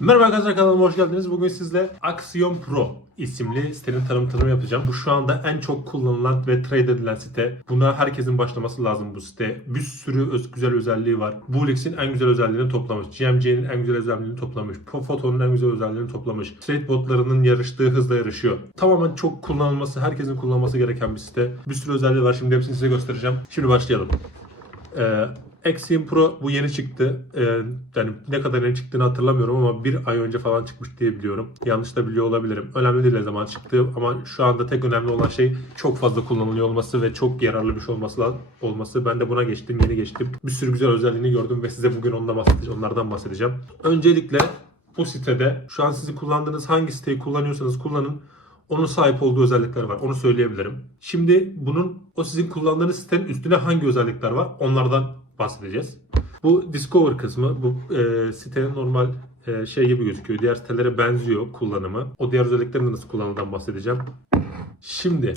Merhaba arkadaşlar kanalıma hoş geldiniz. Bugün sizle Axiom Pro isimli sitenin tanıtımını yapacağım. Bu şu anda en çok kullanılan ve trade edilen site. Buna herkesin başlaması lazım bu site. Bir sürü öz, güzel özelliği var. Bulix'in en güzel özelliğini toplamış. GMG'nin en güzel özelliğini toplamış. Photo'nun en güzel özelliğini toplamış. Trade botlarının yarıştığı hızla yarışıyor. Tamamen çok kullanılması, herkesin kullanması gereken bir site. Bir sürü özelliği var. Şimdi hepsini size göstereceğim. Şimdi başlayalım. Ee, Axiom Pro bu yeni çıktı. Ee, yani ne kadar yeni çıktığını hatırlamıyorum ama bir ay önce falan çıkmış diye biliyorum. Yanlış da biliyor olabilirim. Önemli değil ne zaman çıktı ama şu anda tek önemli olan şey çok fazla kullanılıyor olması ve çok yararlı bir şey olması olması. Ben de buna geçtim, yeni geçtim. Bir sürü güzel özelliğini gördüm ve size bugün ondan bahsedeceğim, onlardan bahsedeceğim. Öncelikle bu sitede şu an sizi kullandığınız hangi siteyi kullanıyorsanız kullanın onun sahip olduğu özellikler var. Onu söyleyebilirim. Şimdi bunun o sizin kullandığınız sitenin üstüne hangi özellikler var? Onlardan bahsedeceğiz. Bu Discover kısmı bu e, sitenin normal e, şey gibi gözüküyor. Diğer sitelere benziyor kullanımı. O diğer özelliklerin nasıl kullanıldığından bahsedeceğim. Şimdi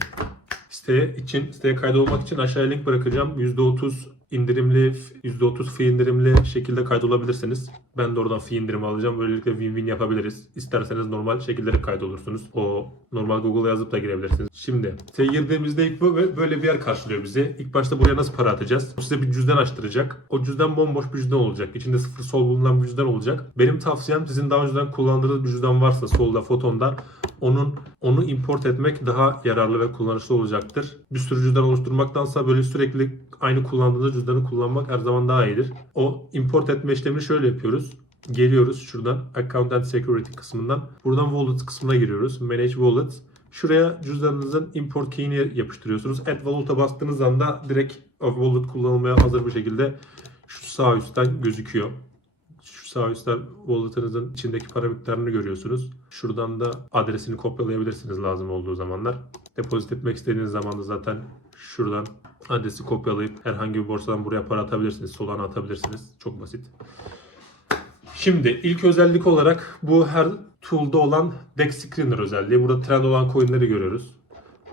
siteye için siteye kaydolmak için aşağıya link bırakacağım. %30 indirimli, %30 fee indirimli şekilde kaydolabilirsiniz. Ben de oradan fee indirimi alacağım. Böylelikle win-win yapabiliriz. İsterseniz normal şekilde de kaydolursunuz. O normal Google'a yazıp da girebilirsiniz. Şimdi siteye girdiğimizde ilk böyle bir yer karşılıyor bizi. İlk başta buraya nasıl para atacağız? Bu size bir cüzdan açtıracak. O cüzdan bomboş bir cüzdan olacak. İçinde sıfır sol bulunan bir cüzdan olacak. Benim tavsiyem sizin daha önceden kullandığınız bir cüzdan varsa solda fotonda onun onu import etmek daha yararlı ve kullanışlı olacaktır. Bir sürü cüzdan oluşturmaktansa böyle sürekli aynı kullandığınız cüzdanı kullanmak her zaman daha iyidir. O import etme işlemini şöyle yapıyoruz. Geliyoruz şuradan Account and Security kısmından. Buradan Wallet kısmına giriyoruz. Manage Wallet. Şuraya cüzdanınızın import key'ini yapıştırıyorsunuz. Add Wallet'a bastığınız anda direkt o wallet kullanılmaya hazır bir şekilde şu sağ üstten gözüküyor. Şu sağ üstten wallet'ınızın içindeki para miktarını görüyorsunuz. Şuradan da adresini kopyalayabilirsiniz lazım olduğu zamanlar. Depozit etmek istediğiniz zaman da zaten şuradan adresi kopyalayıp herhangi bir borsadan buraya para atabilirsiniz. Solana atabilirsiniz. Çok basit. Şimdi ilk özellik olarak bu her tool'da olan Dex Screener özelliği. Burada trend olan coinleri görüyoruz.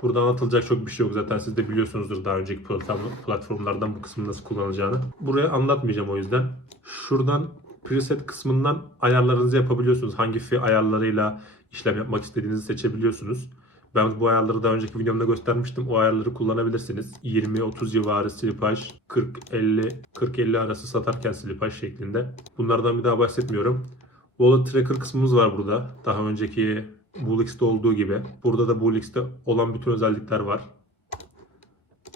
Burada anlatılacak çok bir şey yok. Zaten siz de biliyorsunuzdur daha önceki platform- platformlardan bu kısmı nasıl kullanılacağını. Buraya anlatmayacağım o yüzden. Şuradan preset kısmından ayarlarınızı yapabiliyorsunuz. Hangi fee ayarlarıyla işlem yapmak istediğinizi seçebiliyorsunuz. Ben bu ayarları daha önceki videomda göstermiştim. O ayarları kullanabilirsiniz. 20-30 civarı slipaj, 40-50 40-50 arası satarken slipaj şeklinde. Bunlardan bir daha bahsetmiyorum. Wallet Tracker kısmımız var burada. Daha önceki Bulix'te olduğu gibi. Burada da Bulix'te olan bütün özellikler var.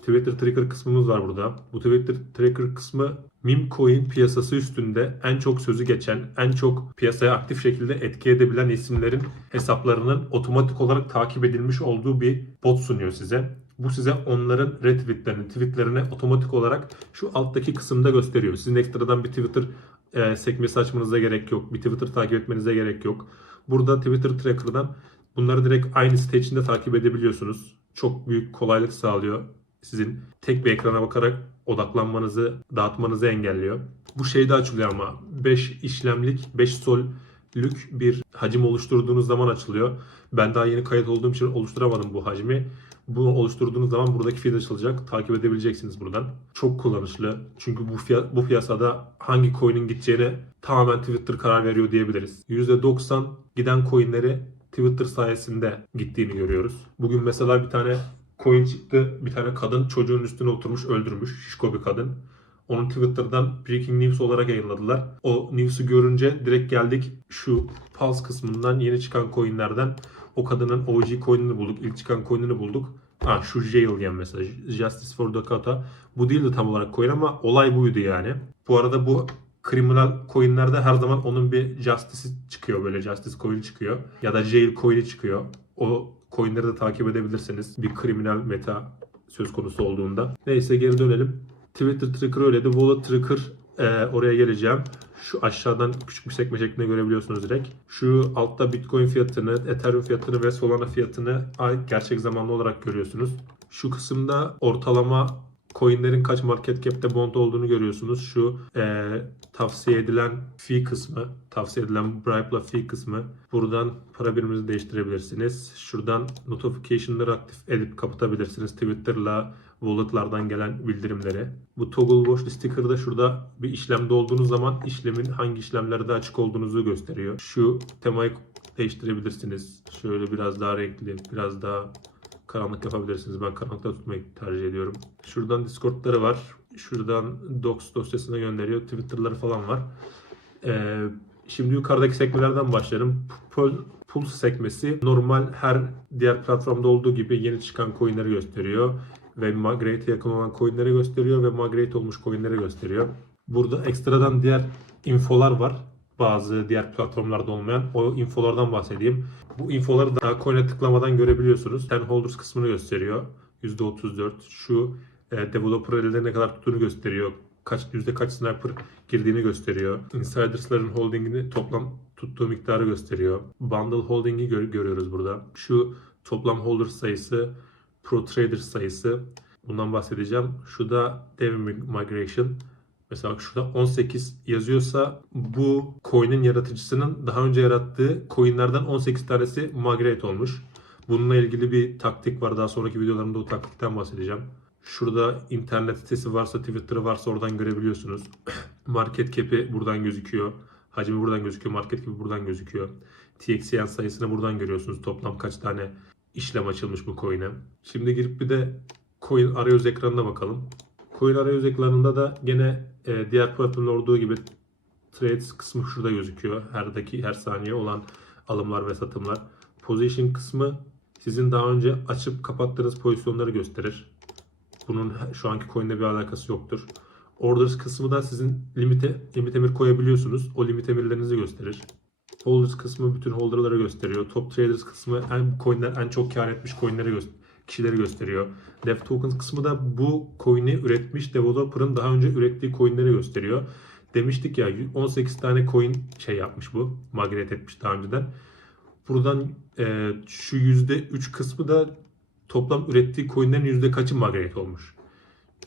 Twitter Tracker kısmımız var burada. Bu Twitter Tracker kısmı meme coin piyasası üstünde en çok sözü geçen, en çok piyasaya aktif şekilde etki edebilen isimlerin hesaplarının otomatik olarak takip edilmiş olduğu bir bot sunuyor size. Bu size onların retweetlerini, tweetlerini otomatik olarak şu alttaki kısımda gösteriyor. Sizin ekstradan bir Twitter e, sekmesi açmanıza gerek yok. Bir Twitter takip etmenize gerek yok. Burada Twitter Tracker'dan bunları direkt aynı site içinde takip edebiliyorsunuz. Çok büyük kolaylık sağlıyor. Sizin tek bir ekrana bakarak odaklanmanızı, dağıtmanızı engelliyor. Bu şeyde açılıyor ama 5 işlemlik, 5 sollük bir hacim oluşturduğunuz zaman açılıyor. Ben daha yeni kayıt olduğum için oluşturamadım bu hacmi. Bunu oluşturduğunuz zaman buradaki feed açılacak. Takip edebileceksiniz buradan. Çok kullanışlı. Çünkü bu fiya- bu piyasada hangi coin'in gideceğine tamamen Twitter karar veriyor diyebiliriz. %90 giden coin'leri Twitter sayesinde gittiğini görüyoruz. Bugün mesela bir tane coin çıktı. Bir tane kadın çocuğun üstüne oturmuş öldürmüş. Şişko bir kadın. Onu Twitter'dan Breaking News olarak yayınladılar. O news'u görünce direkt geldik şu Pulse kısmından yeni çıkan coinlerden o kadının OG coin'ini bulduk. İlk çıkan coin'ini bulduk. Ha şu Jail diyen mesela. Justice for Dakota. Bu değildi tam olarak coin ama olay buydu yani. Bu arada bu kriminal coinlerde her zaman onun bir Justice'i çıkıyor böyle Justice coin çıkıyor. Ya da Jail coin'i çıkıyor. O coinleri de takip edebilirsiniz. Bir kriminal meta söz konusu olduğunda. Neyse geri dönelim. Twitter Tracker öyleydi. Wallet Tracker e, oraya geleceğim. Şu aşağıdan küçük bir sekme şeklinde görebiliyorsunuz direkt. Şu altta Bitcoin fiyatını, Ethereum fiyatını ve Solana fiyatını gerçek zamanlı olarak görüyorsunuz. Şu kısımda ortalama coinlerin kaç market cap'te bond olduğunu görüyorsunuz. Şu e, tavsiye edilen fee kısmı, tavsiye edilen bribe'la fee kısmı. Buradan para biriminizi değiştirebilirsiniz. Şuradan notification'ları aktif edip kapatabilirsiniz. Twitter'la wallet'lardan gelen bildirimleri. Bu toggle watch sticker'da şurada bir işlemde olduğunuz zaman işlemin hangi işlemlerde açık olduğunuzu gösteriyor. Şu temayı değiştirebilirsiniz. Şöyle biraz daha renkli, biraz daha karanlık yapabilirsiniz. Ben karanlıkta tutmayı tercih ediyorum. Şuradan Discord'ları var. Şuradan Docs dosyasına gönderiyor. Twitter'ları falan var. Ee, şimdi yukarıdaki sekmelerden başlayalım. Pul- Pulse sekmesi normal her diğer platformda olduğu gibi yeni çıkan coinleri gösteriyor. Ve migrate'e yakın olan coinleri gösteriyor ve migrate olmuş coinleri gösteriyor. Burada ekstradan diğer infolar var. Bazı diğer platformlarda olmayan. O infolardan bahsedeyim. Bu infoları daha coin'e tıklamadan görebiliyorsunuz. Ten holders kısmını gösteriyor. %34. Şu e, developer elinde ne kadar tuttuğunu gösteriyor. Kaç yüzde kaç sniper girdiğini gösteriyor. Insiders'ların holdingini toplam tuttuğu miktarı gösteriyor. Bundle holding'i gör- görüyoruz burada. Şu toplam holder sayısı, pro trader sayısı. Bundan bahsedeceğim. Şu da dev migration. Mesela şurada 18 yazıyorsa bu coin'in yaratıcısının daha önce yarattığı coin'lerden 18 tanesi migrate olmuş. Bununla ilgili bir taktik var. Daha sonraki videolarımda o taktikten bahsedeceğim. Şurada internet sitesi varsa, Twitter'ı varsa oradan görebiliyorsunuz. Market cap'i buradan gözüküyor. Hacmi buradan gözüküyor. Market cap'i buradan gözüküyor. TXN sayısını buradan görüyorsunuz. Toplam kaç tane işlem açılmış bu coin'e. Şimdi girip bir de coin arayüz ekranına bakalım. Coin arayüz ekranında da gene e, diğer platformda olduğu gibi trades kısmı şurada gözüküyor. Her dakika her saniye olan alımlar ve satımlar. Position kısmı sizin daha önce açıp kapattığınız pozisyonları gösterir. Bunun şu anki coin'le bir alakası yoktur. Orders kısmı da sizin limite, limit emir koyabiliyorsunuz. O limit emirlerinizi gösterir. Holders kısmı bütün holder'ları gösteriyor. Top traders kısmı en coin'ler en çok kar etmiş coin'leri gösteriyor kişileri gösteriyor. Dev tokens kısmı da bu coin'i üretmiş developer'ın daha önce ürettiği coin'leri gösteriyor. Demiştik ya 18 tane coin şey yapmış bu. Migrate etmiş daha önceden. Buradan e, şu %3 kısmı da toplam ürettiği coin'lerin yüzde kaçı migrate olmuş.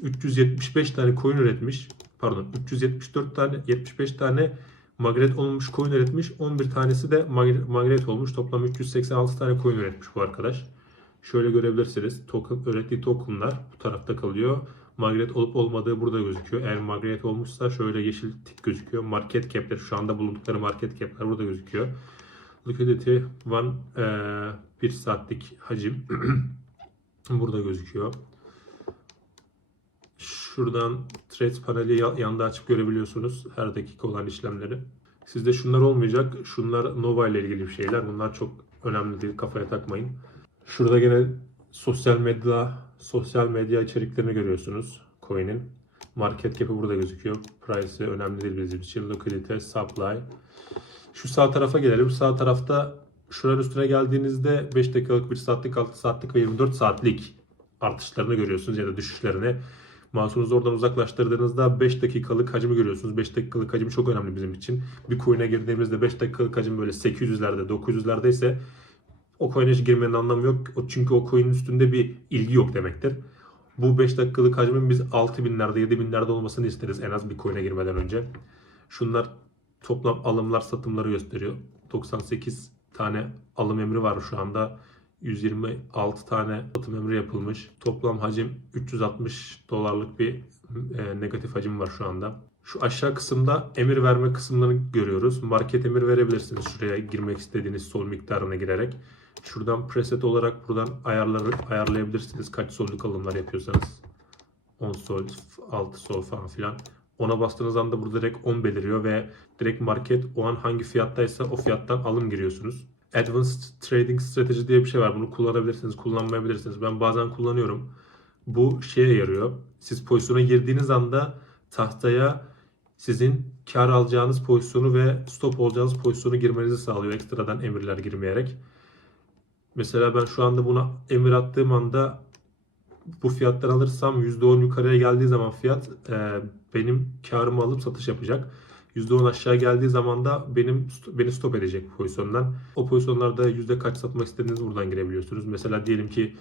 375 tane coin üretmiş. Pardon 374 tane 75 tane migrate olmuş coin üretmiş. 11 tanesi de migrate olmuş. Toplam 386 tane coin üretmiş bu arkadaş. Şöyle görebilirsiniz. Token, ürettiği tokenlar bu tarafta kalıyor. Migrate olup olmadığı burada gözüküyor. Eğer migrate olmuşsa şöyle yeşil tik gözüküyor. Market cap'ler şu anda bulundukları market cap'ler burada gözüküyor. Liquidity one e, bir saatlik hacim burada gözüküyor. Şuradan trade paneli ya- yanda açıp görebiliyorsunuz her dakika olan işlemleri. Sizde şunlar olmayacak. Şunlar Nova ile ilgili bir şeyler. Bunlar çok önemli değil. Kafaya takmayın. Şurada gene sosyal medya sosyal medya içeriklerini görüyorsunuz coin'in. Market cap'i burada gözüküyor. Price'ı önemli değil bizim için. Liquidity, supply. Şu sağ tarafa gelelim. Sağ tarafta şuranın üstüne geldiğinizde 5 dakikalık, 1 saatlik, 6 saatlik ve 24 saatlik artışlarını görüyorsunuz ya da düşüşlerini. Mouse'unuzu oradan uzaklaştırdığınızda 5 dakikalık hacmi görüyorsunuz. 5 dakikalık hacim çok önemli bizim için. Bir coin'e girdiğimizde 5 dakikalık hacim böyle 800'lerde, 900'lerde ise o coin'e girmenin anlamı yok. O- Çünkü o coin'in üstünde bir ilgi yok demektir. Bu 5 dakikalık hacmin biz 6000'lerde 7000'lerde olmasını isteriz en az bir coin'e girmeden önce. Şunlar toplam alımlar satımları gösteriyor. 98 tane alım emri var şu anda. 126 tane satım emri yapılmış. Toplam hacim 360 dolarlık bir e, negatif hacim var şu anda. Şu aşağı kısımda emir verme kısımlarını görüyoruz. Market emir verebilirsiniz şuraya girmek istediğiniz sol miktarına girerek. Şuradan preset olarak buradan ayarları ayarlayabilirsiniz. Kaç solluk alımlar yapıyorsanız. 10 sol, 6 sol falan filan. Ona bastığınız anda burada direkt 10 beliriyor ve direkt market o an hangi fiyattaysa o fiyattan alım giriyorsunuz. Advanced Trading Strategy diye bir şey var. Bunu kullanabilirsiniz, kullanmayabilirsiniz. Ben bazen kullanıyorum. Bu şeye yarıyor. Siz pozisyona girdiğiniz anda tahtaya sizin kar alacağınız pozisyonu ve stop olacağınız pozisyonu girmenizi sağlıyor ekstradan emirler girmeyerek. Mesela ben şu anda buna emir attığım anda bu fiyattan alırsam %10 yukarıya geldiği zaman fiyat e, benim karımı alıp satış yapacak. %10 aşağı geldiği zaman da benim beni stop edecek pozisyondan. O pozisyonlarda yüzde kaç satmak istediğiniz buradan girebiliyorsunuz. Mesela diyelim ki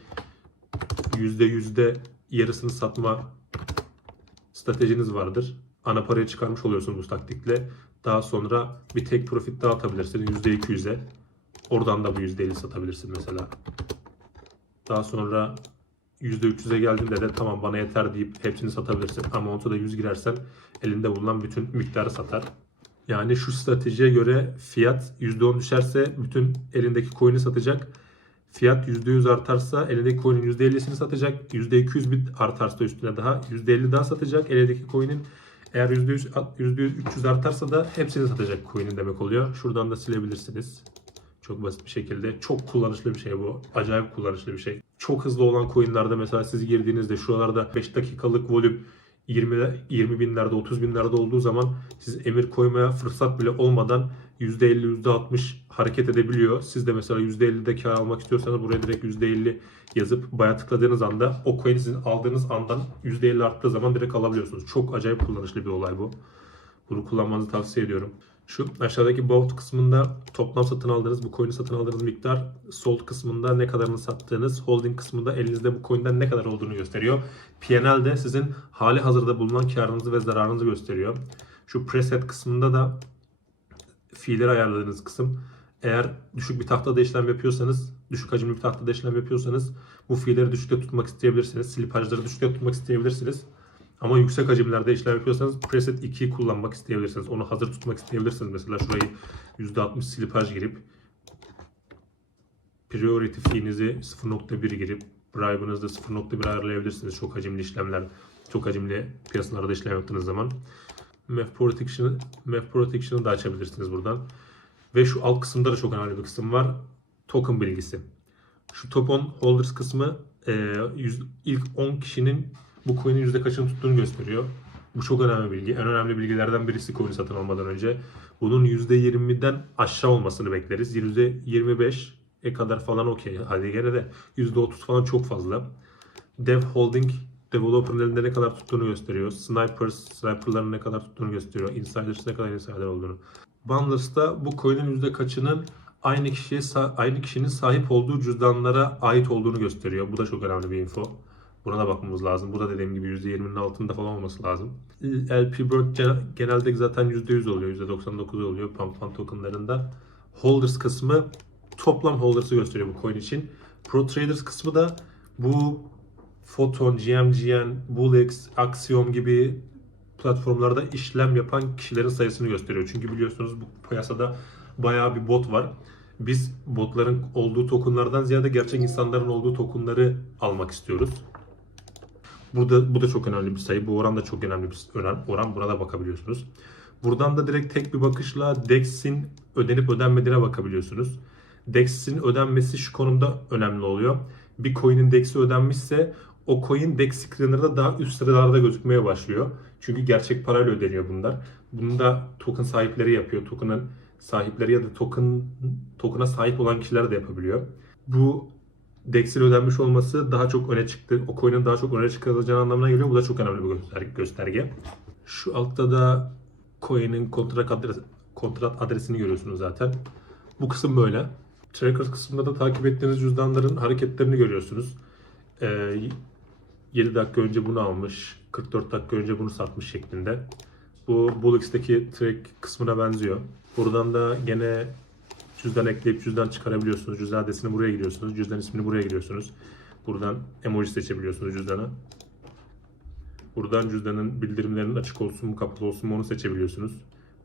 yüzde yüzde yarısını satma stratejiniz vardır. Ana parayı çıkarmış oluyorsunuz bu taktikle. Daha sonra bir tek profit daha atabilirsiniz %200'e. Oradan da bu %50 satabilirsin mesela. Daha sonra %300'e geldiğinde de tamam bana yeter deyip hepsini satabilirsin. Ama onto da 100 girersen elinde bulunan bütün miktarı satar. Yani şu stratejiye göre fiyat %10 düşerse bütün elindeki coin'i satacak. Fiyat %100 artarsa elindeki coin'in %50'sini satacak. %200 bit artarsa üstüne daha %50 daha satacak elindeki coin'in. Eğer %100, at- %300 artarsa da hepsini satacak coin'in demek oluyor. Şuradan da silebilirsiniz. Çok basit bir şekilde. Çok kullanışlı bir şey bu. Acayip kullanışlı bir şey. Çok hızlı olan coinlerde mesela siz girdiğinizde şuralarda 5 dakikalık volüm 20, 20 binlerde 30 binlerde olduğu zaman siz emir koymaya fırsat bile olmadan %50 %60 hareket edebiliyor. Siz de mesela %50'de kar almak istiyorsanız buraya direkt %50 yazıp baya tıkladığınız anda o coin'i sizin aldığınız andan %50 arttığı zaman direkt alabiliyorsunuz. Çok acayip kullanışlı bir olay bu. Bunu kullanmanızı tavsiye ediyorum. Şu aşağıdaki bought kısmında toplam satın aldığınız bu coin'i satın aldığınız miktar sold kısmında ne kadarını sattığınız holding kısmında elinizde bu coin'den ne kadar olduğunu gösteriyor. P&L de sizin hali hazırda bulunan karınızı ve zararınızı gösteriyor. Şu preset kısmında da fiilleri ayarladığınız kısım. Eğer düşük bir tahtada işlem yapıyorsanız, düşük hacimli bir tahtada işlem yapıyorsanız bu fiilleri düşükte tutmak isteyebilirsiniz. Slipajları düşükte tutmak isteyebilirsiniz. Ama yüksek hacimlerde işlem yapıyorsanız preset 2'yi kullanmak isteyebilirsiniz. Onu hazır tutmak isteyebilirsiniz. Mesela şurayı %60 slipaj girip priority fee'nizi 0.1 girip bribe'ınızı da 0.1 ayarlayabilirsiniz. Çok hacimli işlemler, çok hacimli piyasalarda işlem yaptığınız zaman. Map Protection'ı Map Protection'ı da açabilirsiniz buradan. Ve şu alt kısımda da çok önemli bir kısım var. Token bilgisi. Şu top 10 holders kısmı e, yüz- ilk 10 kişinin bu coin'in yüzde kaçını tuttuğunu gösteriyor. Bu çok önemli bilgi. En önemli bilgilerden birisi coin satın almadan önce. Bunun %20'den aşağı olmasını bekleriz. %25'e kadar falan okey. Hadi gene de %30 falan çok fazla. Dev Holding developer'ın elinde ne kadar tuttuğunu gösteriyor. Snipers, sniper'ların ne kadar tuttuğunu gösteriyor. Insiders ne kadar insider olduğunu. Bundles'ta bu coin'in yüzde kaçının aynı kişiye aynı kişinin sahip olduğu cüzdanlara ait olduğunu gösteriyor. Bu da çok önemli bir info. Buna da bakmamız lazım. Bu da dediğim gibi %20'nin altında falan olması lazım. LP Bird gen- genelde zaten %100 oluyor. %99 oluyor Pump Fund tokenlarında. Holders kısmı toplam holders'ı gösteriyor bu coin için. Pro Traders kısmı da bu Photon, GMGN, Bullix, Axiom gibi platformlarda işlem yapan kişilerin sayısını gösteriyor. Çünkü biliyorsunuz bu piyasada bayağı bir bot var. Biz botların olduğu tokenlardan ziyade gerçek insanların olduğu tokenları almak istiyoruz. Bu bu da çok önemli bir sayı. Bu oran da çok önemli bir oran. oran. Buna da bakabiliyorsunuz. Buradan da direkt tek bir bakışla DEX'in ödenip ödenmediğine bakabiliyorsunuz. DEX'in ödenmesi şu konumda önemli oluyor. Bir coin'in DEX'i ödenmişse o coin DEX screener'da daha üst sıralarda gözükmeye başlıyor. Çünkü gerçek parayla ödeniyor bunlar. Bunu da token sahipleri yapıyor. Token'ın sahipleri ya da token token'a sahip olan kişiler de yapabiliyor. Bu DEX'in ödenmiş olması daha çok öne çıktı. O coin'in daha çok öne çıkarılacağı anlamına geliyor. Bu da çok önemli bir göster- gösterge. Şu altta da coin'in kontrat, adres, kontrat adresini görüyorsunuz zaten. Bu kısım böyle. Trackers kısmında da takip ettiğiniz cüzdanların hareketlerini görüyorsunuz. Ee, 7 dakika önce bunu almış, 44 dakika önce bunu satmış şeklinde. Bu Bullix'teki track kısmına benziyor. Buradan da gene cüzdan ekleyip cüzdan çıkarabiliyorsunuz. Cüzdan adresini buraya giriyorsunuz. Cüzdan ismini buraya giriyorsunuz. Buradan emoji seçebiliyorsunuz cüzdana. Buradan cüzdanın bildirimlerinin açık olsun mu kapalı olsun mu onu seçebiliyorsunuz.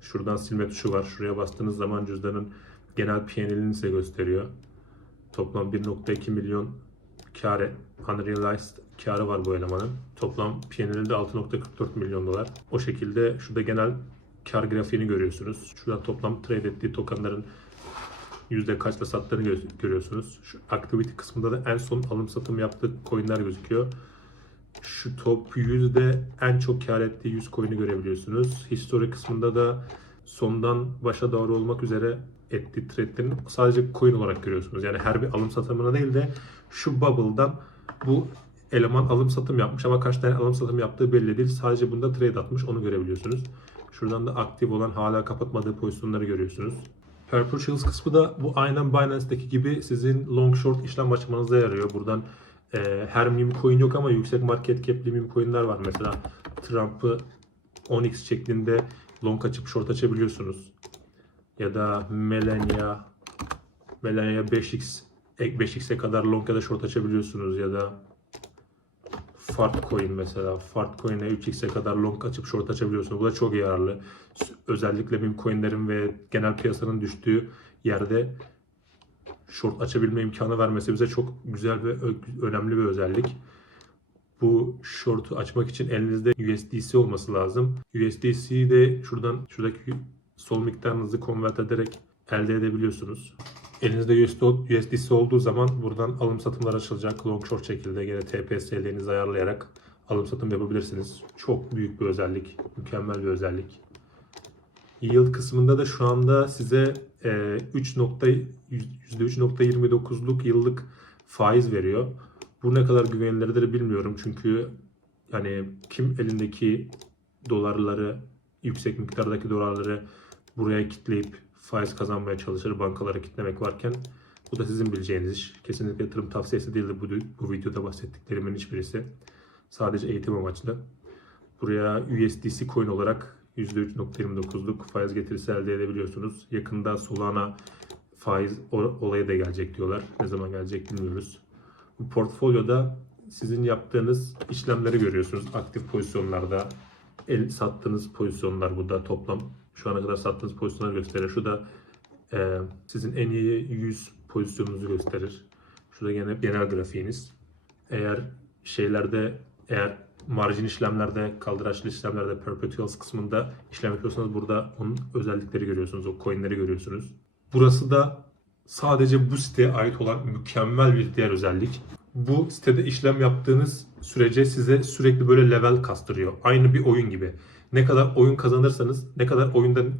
Şuradan silme tuşu var. Şuraya bastığınız zaman cüzdanın genel PNL'ini size gösteriyor. Toplam 1.2 milyon kâre, unrealized karı var bu elemanın. Toplam PNL'de 6.44 milyon dolar. O şekilde şurada genel kar grafiğini görüyorsunuz. Şurada toplam trade ettiği tokenların yüzde kaçta sattığını gö- görüyorsunuz. Şu activity kısmında da en son alım satım yaptığı coinler gözüküyor. Şu top 100'de en çok kar ettiği 100 coin'i görebiliyorsunuz. History kısmında da sondan başa doğru olmak üzere ettiği trade'lerin sadece coin olarak görüyorsunuz. Yani her bir alım satımına değil de şu bubble'dan bu eleman alım satım yapmış ama kaç tane alım satım yaptığı belli değil. Sadece bunda trade atmış onu görebiliyorsunuz. Şuradan da aktif olan hala kapatmadığı pozisyonları görüyorsunuz. Perpetuals kısmı da bu aynen Binance'deki gibi sizin long short işlem açmanıza yarıyor. Buradan e, her meme coin yok ama yüksek market cap'li meme coin'ler var. Mesela Trump'ı 10x şeklinde long açıp short açabiliyorsunuz. Ya da Melania Melania 5x 5x'e kadar long ya da short açabiliyorsunuz ya da Fart coin mesela. Fart coin'e 3x'e kadar long açıp short açabiliyorsunuz. Bu da çok yararlı. Özellikle meme coin'lerin ve genel piyasanın düştüğü yerde short açabilme imkanı vermesi bize çok güzel ve önemli bir özellik. Bu short'u açmak için elinizde USDC olması lazım. USDC'yi de şuradan şuradaki sol miktarınızı convert ederek elde edebiliyorsunuz. Elinizde USDC olduğu zaman buradan alım satımlar açılacak. Long short şekilde gene TPS'lerinizi ayarlayarak alım satım yapabilirsiniz. Çok büyük bir özellik. Mükemmel bir özellik. Yield kısmında da şu anda size e, 3 nokta, %3.29'luk yıllık faiz veriyor. Bu ne kadar güvenilirdir bilmiyorum çünkü yani kim elindeki dolarları yüksek miktardaki dolarları buraya kitleyip faiz kazanmaya çalışır bankalara kitlemek varken bu da sizin bileceğiniz iş. Kesinlikle yatırım tavsiyesi değildir bu, bu videoda bahsettiklerimin hiçbirisi. Sadece eğitim amaçlı. Buraya USDC coin olarak %3.29'luk faiz getirisi elde edebiliyorsunuz. Yakında Solana faiz olayı da gelecek diyorlar. Ne zaman gelecek bilmiyoruz. Bu portfolyoda sizin yaptığınız işlemleri görüyorsunuz. Aktif pozisyonlarda el sattığınız pozisyonlar burada toplam şu ana kadar sattığınız pozisyonları gösterir. Şu da e, sizin en iyi 100 pozisyonunuzu gösterir. Şurada gene genel grafiğiniz. Eğer şeylerde eğer marjin işlemlerde, kaldıraçlı işlemlerde, perpetuals kısmında işlem yapıyorsanız burada onun özellikleri görüyorsunuz. O coinleri görüyorsunuz. Burası da sadece bu siteye ait olan mükemmel bir diğer özellik. Bu sitede işlem yaptığınız sürece size sürekli böyle level kastırıyor. Aynı bir oyun gibi. Ne kadar oyun kazanırsanız, ne kadar oyundan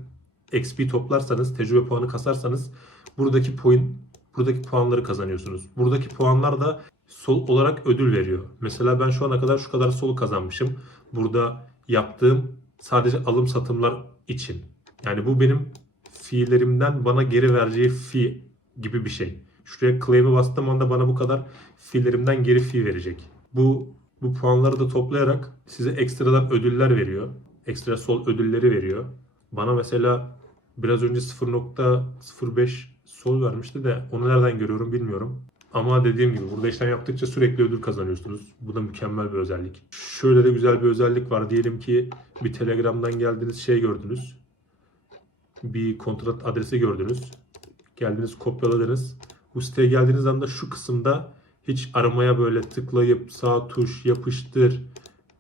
XP toplarsanız, tecrübe puanı kasarsanız buradaki point buradaki puanları kazanıyorsunuz. Buradaki puanlar da sol olarak ödül veriyor. Mesela ben şu ana kadar şu kadar sol kazanmışım. Burada yaptığım sadece alım satımlar için. Yani bu benim fiillerimden bana geri vereceği fi gibi bir şey. Şuraya claim'e bastığım anda bana bu kadar fiillerimden geri fi verecek. Bu bu puanları da toplayarak size ekstradan ödüller veriyor. Ekstra sol ödülleri veriyor. Bana mesela biraz önce 0.05 sol vermişti de onu nereden görüyorum bilmiyorum. Ama dediğim gibi burada işlem yaptıkça sürekli ödül kazanıyorsunuz. Bu da mükemmel bir özellik. Şöyle de güzel bir özellik var. Diyelim ki bir Telegram'dan geldiğiniz şey gördünüz. Bir kontrat adresi gördünüz. Geldiniz kopyaladınız. Bu siteye geldiğiniz anda şu kısımda hiç aramaya böyle tıklayıp sağ tuş yapıştır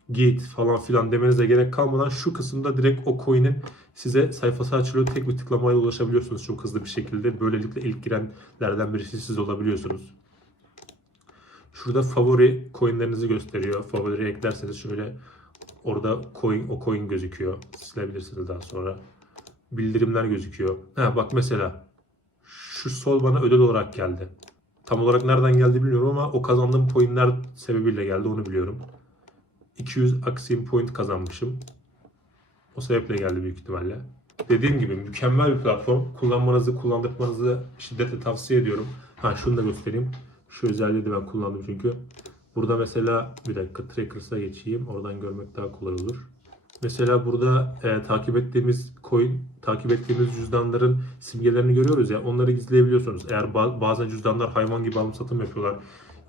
git falan filan demenize gerek kalmadan şu kısımda direkt o coin'in size sayfası açılıyor. Tek bir tıklamayla ulaşabiliyorsunuz çok hızlı bir şekilde. Böylelikle ilk girenlerden birisi siz olabiliyorsunuz. Şurada favori coinlerinizi gösteriyor. Favorileri eklerseniz şöyle orada coin o coin gözüküyor. Silebilirsiniz daha sonra. Bildirimler gözüküyor. Ha bak mesela şu sol bana ödül olarak geldi. Tam olarak nereden geldi bilmiyorum ama o kazandığım coinler sebebiyle geldi onu biliyorum. 200 Axiom Point kazanmışım. O sebeple geldi büyük ihtimalle. Dediğim gibi mükemmel bir platform. Kullanmanızı, kullandırmanızı şiddetle tavsiye ediyorum. Ha şunu da göstereyim. Şu özelliği de ben kullandım çünkü. Burada mesela bir dakika Trackers'a geçeyim. Oradan görmek daha kolay olur. Mesela burada e, takip ettiğimiz coin, takip ettiğimiz cüzdanların simgelerini görüyoruz ya. Onları gizleyebiliyorsunuz. Eğer ba- bazen cüzdanlar hayvan gibi alım satım yapıyorlar.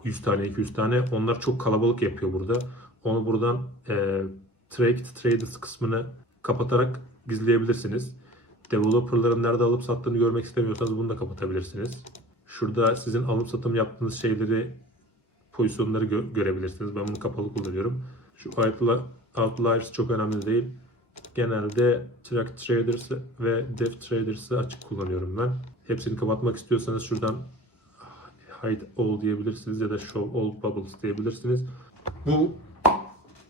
100 tane, 200 tane. Onlar çok kalabalık yapıyor burada. Onu buradan e, Tracked Traders kısmını kapatarak gizleyebilirsiniz. Developerların nerede alıp sattığını görmek istemiyorsanız bunu da kapatabilirsiniz. Şurada sizin alım satım yaptığınız şeyleri, pozisyonları gö- görebilirsiniz. Ben bunu kapalı kullanıyorum. Şu outli- outliers çok önemli değil. Genelde Track Traders ve Dev Traders'ı açık kullanıyorum ben. Hepsini kapatmak istiyorsanız şuradan Hide All diyebilirsiniz ya da Show All Bubbles diyebilirsiniz. Bu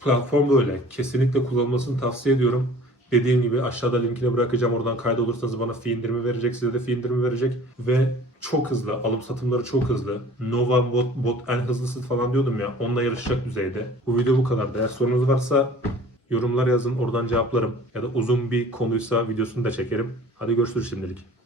platform böyle. Kesinlikle kullanılmasını tavsiye ediyorum. Dediğim gibi aşağıda linkini bırakacağım. Oradan kaydolursanız bana fee indirimi verecek. Size de fee indirimi verecek. Ve çok hızlı. Alım satımları çok hızlı. Nova bot, bot en hızlısı falan diyordum ya. Onunla yarışacak düzeyde. Bu video bu kadar. Eğer sorunuz varsa yorumlar yazın. Oradan cevaplarım. Ya da uzun bir konuysa videosunu da çekerim. Hadi görüşürüz şimdilik.